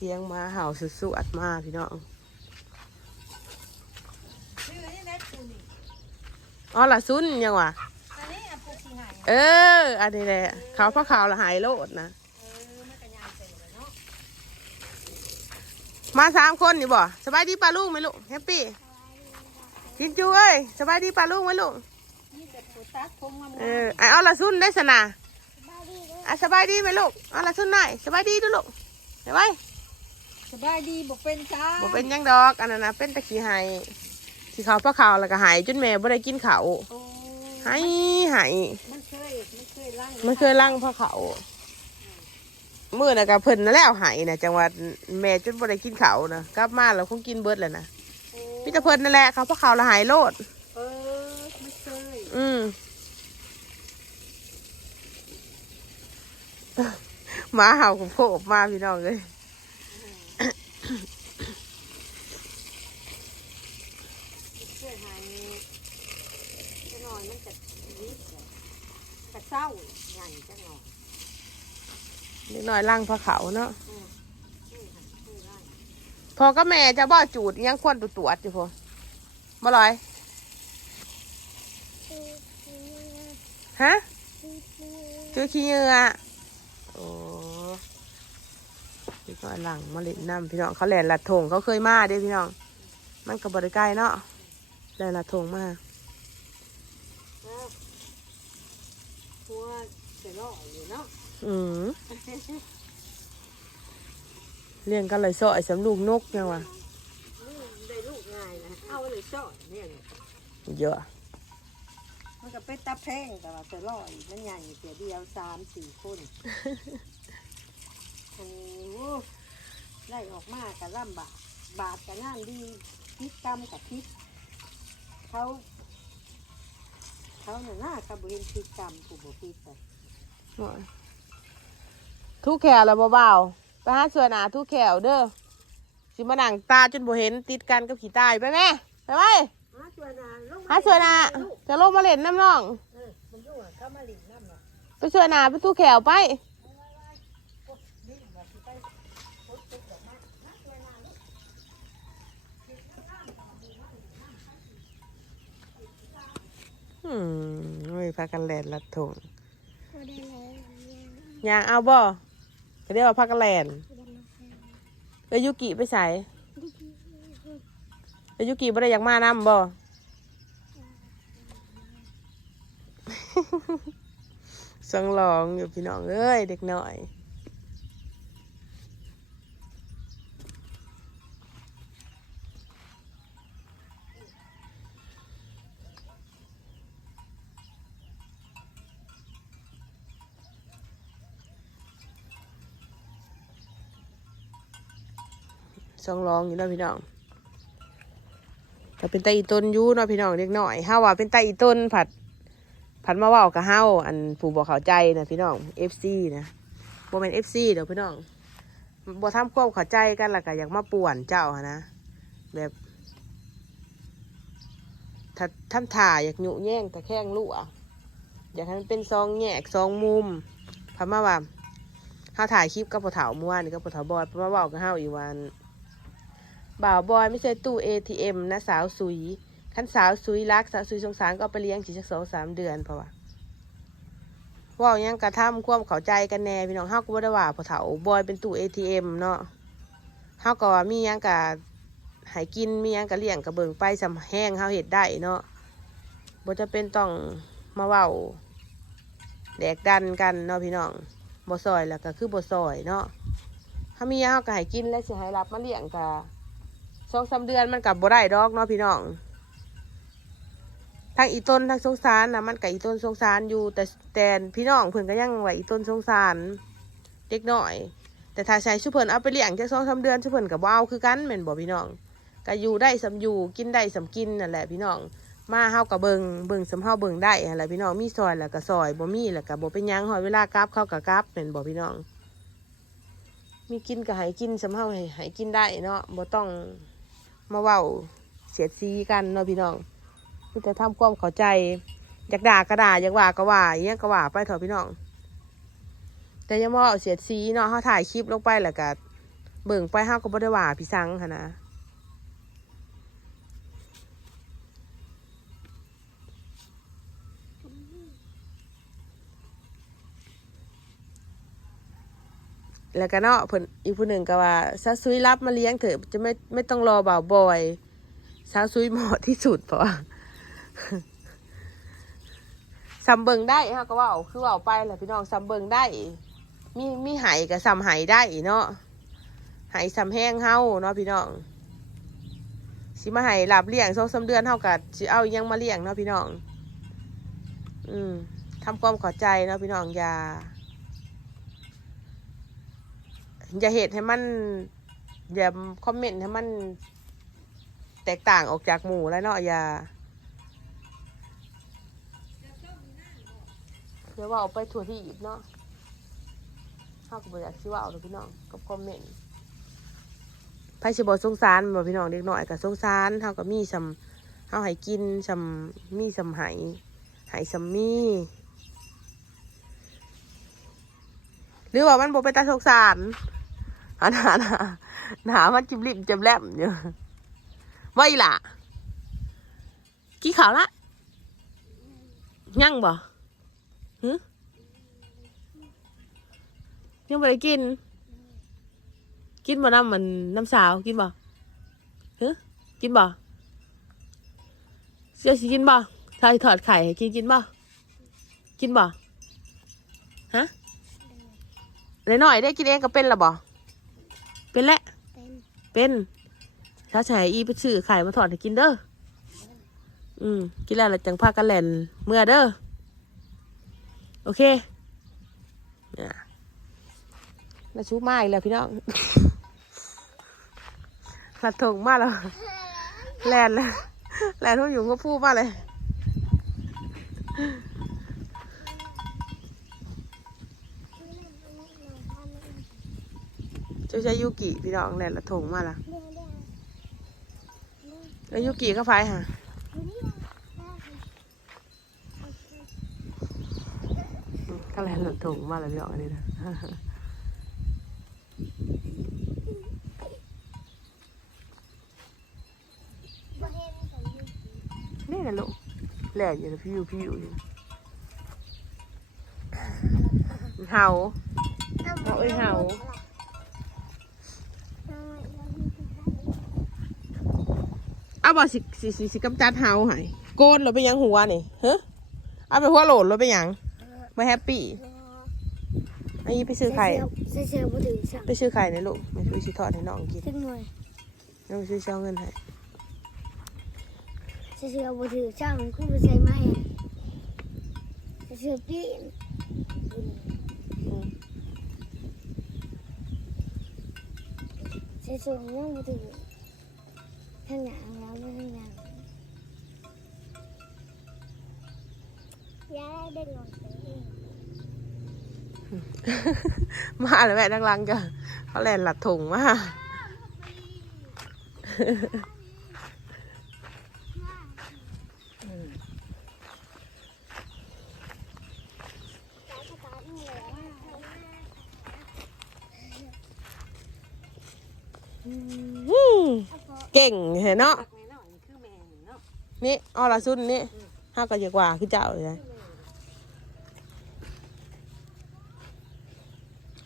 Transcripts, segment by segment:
เสียงหมาเห่าสุดๆอัดมาพี่น้องชื่อนี่แหละปูนี่อ๋อละซุนยังวะอันนี้อะปูสีไหนเออ อันนี้แหละเขาวพระขาวละหายโลดนะเออมันกระยายเสร็จแล้วเนาะมาสามคนนี่บ่สบายดีป้าลุงไหมลูกแฮปปี้กินจูเอ้ยสบายดีป้าลุงไหมลูกนี่แต่ปูตัดผมมาเออไอเอาละซุนได้สนะอะสบายดีไหมลูกเอาละซุนหน่อยสบายดีดูลูกเห็นไหม สบายดีบอกเป็นจ้าบ่เป็นหยังดอก อันนั้นนะเป็นตะขี้ไห้ที่เขาวพระขาวแล้วก็หายจนแม่บ่ได้กินเขาวโอ้หายหายมันเคยมันเคยล่างมันเคยลั่งพระเขาวมื่อน่ะกับเพิ่นนั่นแล้วหายนะจังหวัดแม่จนบ่ได้กินเขาวนะกลับมาแล้วคงกินเบิดแล้วนะโอ้พี่ตะเพิ่นนั่นแหละเขาพระขาวละหายโลดเออมันเคยอืมหมาเห่าของโผล่มาพี่น้องเลย มันเคยหายจะนอนมันจะนิดเลยกระ เศร้าใหญ่จะนอนเล็กน้อยลั่งพระเขาเนาะพอก็แม่จะบ่จูดยังควรตัวตรวจอยู่พอมาลอยฮะจูขี้เหงื่อโอ้พี่น้อยหลังมาเล่นน้ำพี่น้องเขาแหลนลัดทงเขาเคยมาเด้พี่น้อง มันกับบริใกล้เนาะแหลนลัดทงมาอ้าวหัว จะล่ออยู่เนาะอืมเลี้ยงกันเลยซอยสำลูกนกยังวะลูกได้ลูกง่ายนะเอาเลยซ่อนเนี่ยเนี่ยเยอะ มันก็เป็นตาแพงแต่ว่าจะล่ออีกมันใหญ่เสียเดียวสามสี่คนอันนี้โอ้ไล่ออกมากับลำบากบาทกับงานดีพิษกรรมกับพิษเขา เขาเนี่ยหน้ากับเห็นพิษกรรมผู้บ่พิษไป ทุกแขวแล้วเบาๆไปหาสวยหนาทุกแขวเด้อสิมานั่งตาจนบ่เห็นติดกันกับขี่ตายไปแม่ไปไหมหาสวยนาลงหาสวยหนาจะลงมาเล่นน้ำน้องเออมันยุ่งอะเข้ามาหลิงน้ำเนาะไปสวยหนาไปทุกแขวไปนี่ว่าสิไปพดตุ๊กดอกไม้หาสวยนาลูกอืมไม่พากันแลนลัดทง ยางเอาบ่ก็เรียกว่าพักแลนเอยุกิไปใส่เอยุกิบ่ได้อยากมานำบ่สังลองอยู่พี่น้องเอ้ยเด็กหน่อย สองรองอยู่นะพี่น้องก็เป็นไตอีต้นยู่เนาะพี่น้องเด็กหน่อยเฮาว่าเป็นไตอีต้นผัด ผัดมาว่ากับเฮาอันผู้บอกเข้าใจนะพี่น้อง FC นะบ่แม่น FC เดี๋ยวพี่น้องบ่ทำความเข้าใจกันล้วก็อยากมาป่วนเจ้าหานะ แบบถ้าทำถ่าอยากหยุแย่งแต่แข้งลูกอะอยากให้มันเป็นซองแยกซองมุมพัมาว่าเฮาถ่ายคลิปกับพ่อเฒ่าเมื่อวานกับพ่อเฒ่าบอยพราะว่าว้ากับเฮาอีวัน บ่าวบอยไม่ใช่ตู้ ATM นะสาวสุยขันสาวสุยรักสาวสุยสงสารก็ไปเลี้ยงฉีสักสองสามเดือนเพราะว่าเว่ายังกระทำความเข้าใจกันแน่พี่น้องเฮาก็บ่ได้ว่าพ่อเฒ่าบอยเป็นตู้ ATM เนาะเฮาก็ว่ามีหยังกะให้กินมีหยังกะเลี้ยงกะเบิ่งไปสำแห้งเฮาเฮ็ดได้เนาะบ่จะเป็นต้องมาเว้าแดกดันกันเนาะพี่น้องบ่ซอยแล้วก็คือบ่ซอยเนาะถ้ามีหยังเฮาก็ให้กินและสิให้รับมาเลี้ยงกะ สองสามเดือนมันกับบ่ได้ดอกเนาะพี่น้องทั้งอีต้นทั้งสงสารนะมันกับอีต้นสงสารอยู่ แต่แต่พี่น้องเพิ่นก็ยังว่าอีต้นสงสารเด็กน้อย แต่ถ้าใช้ชุเพิ่นเอาไปเลี้ยงจักสองสามเดือนชุเพิ่นกับบ่เอาคือกันแม่นบ่พี่น้องก็อยู่ได้สำอยู่กินได้สำกินนั่นแหละพี่น้องมาเฮากับเบิงเบิงสำเฮาเบิงได้หั่นแหละพี่น้องมีซอยแล้วก็ซอยบ่มีแล้วก็บ่เป็นยังหอยเวลากราบเข้ากับกราบแม่นบ่พี่น้อง มีกินก็ให้กินสำเฮาให้ให้กินได้เนาะบ่ต้อง มาเว้าเสียดสีกันเนาะพี่น้องมีแต่ทำความเข้าใจ อยากด่าก็ด่าอยากว่าก็ว่าอย่างเงี้ยก็ว่าไปเถอะพี่น้อง แต่ยังมาเว้าเสียดสีเนาะเขาถ่ายคลิปลงไปแล้วก็เบิ่งไปห้าก็บ่ได้ว่าพี่ซังหั่นนะ แล้วก็เนาะเพิ่นอีกผู้หนึ่งก็ว่าซาซุยรับมาเลี้ยงเถอะจะไม่ไม่ต้องรอบ่าวบอยซาซุยเหมาะที่สุดเพราะซัมเบิงได้เฮาก็ว่าคือว่าไปแหละพี่น้องซัมเบิงได้ มีมีไหกับซัมไหได้เนาะไหซัมแห้งเฮาเนาะพี่น้องสิมาไหหลับเลี้ยงสองสามเดือนเฮากับสิเอายังมาเลี้ยงเนาะพี่น้อง อืมทำความเข้าใจเนาะพี่น้องอย่า อย่าเหตุให้มัน อย่าคอมเมนต์ให้มัน แตกต่างออกจากหมู่แล้วเนาะอย่าเพื่อว่าเอาไปทัวที่อีกเนาะเฮาก็บ่อยากสิว่าเอาเด้อพี่น้องกับคอมเมนต์ไผสิบ่สงสารบ่พี่น้องเด็กน้อยก็สงสารเฮาก็มีซำเฮาให้กินซำมีซำให้ให้ซำมีหรือว่ามันบ่เป็นตาสงสาร อันนั้นน่ะหนามันจิบลิบจิบแลมอยู่ไว่ล่ะ กี่ข่าวละยังบ่ฮึยังไม่ได้กิน กินบ่น้ำมันน้ำสาวกินบ่ฮึกินบ่เสียสิกินบ่ถ้าถอดไข่กินกินบ่กินบ่ฮะเล็กน้อยได้กินเองก็เป็นละบ่ เป็นแหละ เป็นเป็นถ้าใช้อีไปซื้อไข่มาถอดให้กินเด้อ อืม กินแล้วเราจังพากันแล่นเมื่อเด้อ โอเคเนี่ยมาชูมาอีกแล้วพี่น้องหลัดถงมาแล้วแลนเลยแลนทุกอยู่ก็พูดมาเลย เจ้าชายยูกิพี่น้องแลนหลัดถงมาละเดี๋ยวเดี๋ยวแล้วยูกิก็ไฟฮะดูนี่นะก็แลนหลัดถงมาแล้วพี่น้องอันนี้นะบ่เห็นแต่ยูกินี่นะลูกแลนอยู่นะพี่ยูพี่ยูอยู่เห่าเอาไอ้เห่า เอาบ่สิสิสิสิกำจัดเฮาใหายโกนเราไปยังหัวนี่เฮ้เอาไปหัวโหลดเราไปยังไม่แฮปปี้อันนี้ไปซื้อไข่ใส่เสื้อบ่ถึงสั่งไปซื้อไข่ในลูกไม่ซื้อชิทอดให้น้องกินสักหน่อยน้องซื้อเช้าเงินให้ใส่เสื้อบ่ถึงสั่งกูไปใส่ไม้อะใส่เสื้อปีนอืมใส่เสื้อม่วงบ่ถึงข้างหน้าแล้วบ่ข้างหลังยายได้ลองใส่เองมาเลยแม่ดัง ลังจ้ะเขาแลนหลัดถุงมาตาตานี่แหละอืม เก่งเห็นเนาะตักแม่น้อยนี่คือแม่นี่เนาะนี่ออลาซุนนี่ห้าก็เยอะกว่าคือเจ้าเลยนะ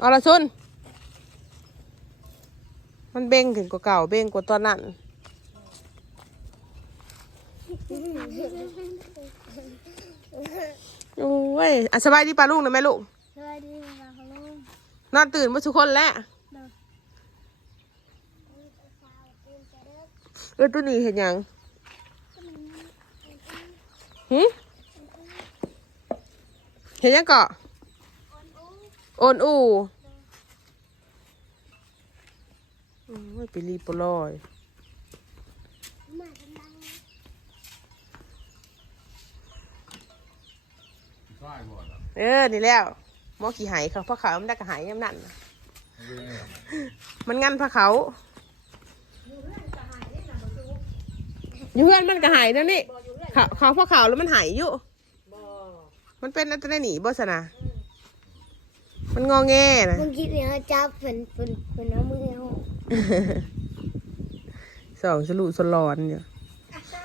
ออลาซุนมันเบ่งขึ้นกว่าเก่าเบ่งกว่าตอนนั้นโอ้ยอะสบายดีป่ะลูกนะแม่ลูกสวัสดีค่ะคุณลุงนอนตื่นมาทุกคนแล้ว ออตัวนี้เห็นยังหึเห็นยังเกาะโอนอูโอ้ยไปรีบปลอยเออ นี่แล้วมอขี่หายเขาพระเขามันได้กระหายยำนั่นน่ะมันงันพระเขา อยู่เพื่อนมันกระหายนั่นนี่เขาเขาพระเขาแล้วมันหายอยู่ บ่มันเป็นอันตรายหนีบ่สนะมันงอแงนะ มึงคิดเนี่ยจับฝนฝนฝนเอามือเอาสองสลุสลอนอยู่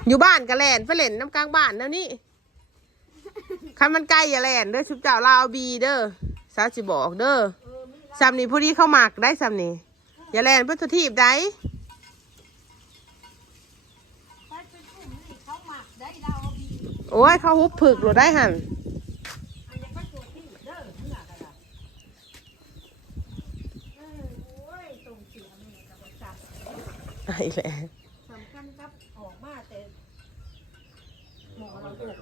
อยู่บ้านกะแลนไปเล่นน้ำกลางบ้านแล้วนี่คันมันไกลอย่าแลนเด้อชุบเจ้าลาวบีเด้อสาวสิบอกเด้อซ้ำนี่ผู้ที่เข้ามักได้ซ้ำนี่อย่าแลนเพื่อทีบได้ ไปเป็นกลุ่มนี่เขาหมักได้เราเอาบี โอ้ยเขาฮุบผึกหรือได้หันอันนี้ก็ตัวที่เด้อเมื่อกันละเออโอ้ยตรงเสียแม่กับประจับไอ้แหละสำคัญครับออกมาแต่หมอเราถูก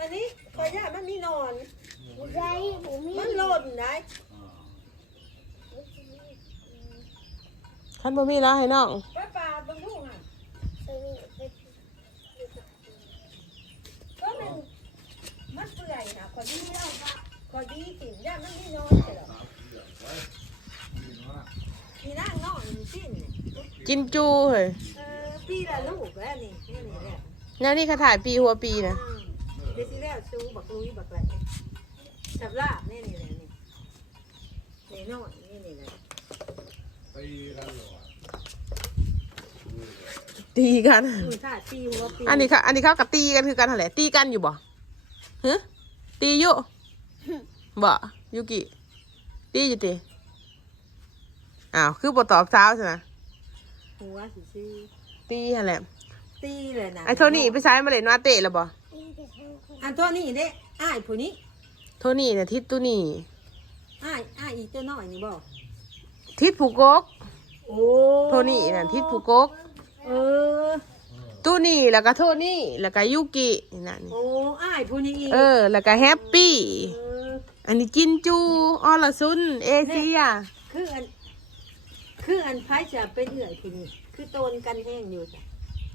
อันนี้ขอยามันมีนอนบุไรบุมีมันหล่นได้ขั้นบ่มีแล้วให้น้องไปปาดบางลูกอะ ตัวนี้เป็น ก็มันมั นเปื่อยนะคนดีเอาคนดีกินยามันมีนอนเฉยมีนั่งนอนอยู่สิ้นกินจูเฮ้ยเออปีละลูกแล้วนี่นี่นี่แหละแล้วนี่เขาถ่ายปีหัวปีนะเดี๋ยวที่แล้วซูบักลุยบักไหลสับลาบนี่นี่แหละนี่นี่นอนนี่นี่แหละตีกันดูท่าปีหัวปีอันนี้เขาอันนี้เขากับตีกันคือกันเท่าไหร่ตีกันอยู่บ่ฮะ ตีอยู่บ่ยุกิตีอยู่ตีอ้าวคือบ่ตอบเช้าใช่ไหมหัวสิซื้อตีหั่นแหละตีเลยนะไอ้โทนี่ไปใช้มาเล่นมาเตะแล้วบ่นี่เป็นทางคนอันโทนี่เด้อ้ายผู้นี้โทนี่เนี่ยทิศตุนี่อ้ายอ้ายอีกตัวน้อยนี่บ่ทิศผูกกโอ้โทนี่น่ะทิศผูกกเออ ตุนี่แล้วก็โทนี่แล้วก็ยุกินี่น่ะนี่โอ้อ้ายผู้นี้อีกเออ แล้วก็แฮปปี้เอออันนี้จินจูออลซุน เอเชียคืออัน คืออันไพ่จะเป็นเอื่อยผู้นี้คือโตนกันแห้งอยู่จ้ะ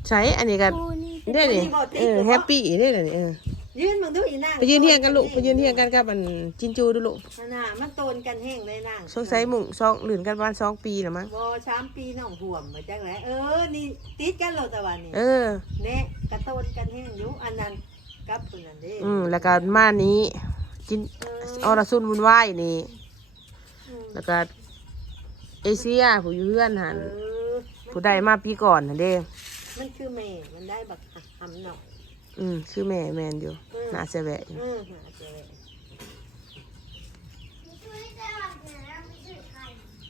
ใช้อันนี้กันกูนี่เป็นได้เลยเออแฮปปี้ได้เลยเออ ยืนมึงดูอีนางไปยืนเทียงกันลูกไปยืนเทียงกันกับอันจินจูดูลูกนั่นน่ะมันโตนกันแห้งเลยนางสงสัยหมุ่งสองหลืนกันประมาณสองปีแล้วมั้งบอชามปีน้องห่วมมาจักแหล้วเออนี่ติดกันโลตะวันนี่เออแน่กระโตนกันแห้งอยู่อันนั้นกับคนนั้นเด้อืมแล้วก็มานี้จินออลซุนบุญไหวายนี่อืมแล้วก็เอเชียผู้อยู่เพื่อนหันเออผู้ใดมาปีก่อนน่ะเด้มันคือแม่มันได้บักหำหน่อย อืมคือแม่แมนอยู่อืมน่าเสแวะอยู่อืมหาเจ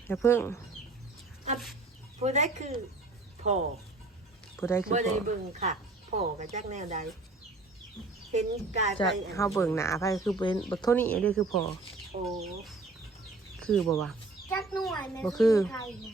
อย่าเพิ่งอะผู้ได้คือพ่อผู้ใดคือบ่พ่ได้อเบิ่งค่ะพ่อกับจักแนวใดเห็นกายจะไปอันเฮาเบิ่งหน้าไปคือเป็นบักโทนี่อันนี้คือพ่อโอ้ คือบ่วะ จักหน่วยมันบ่คือใครนะ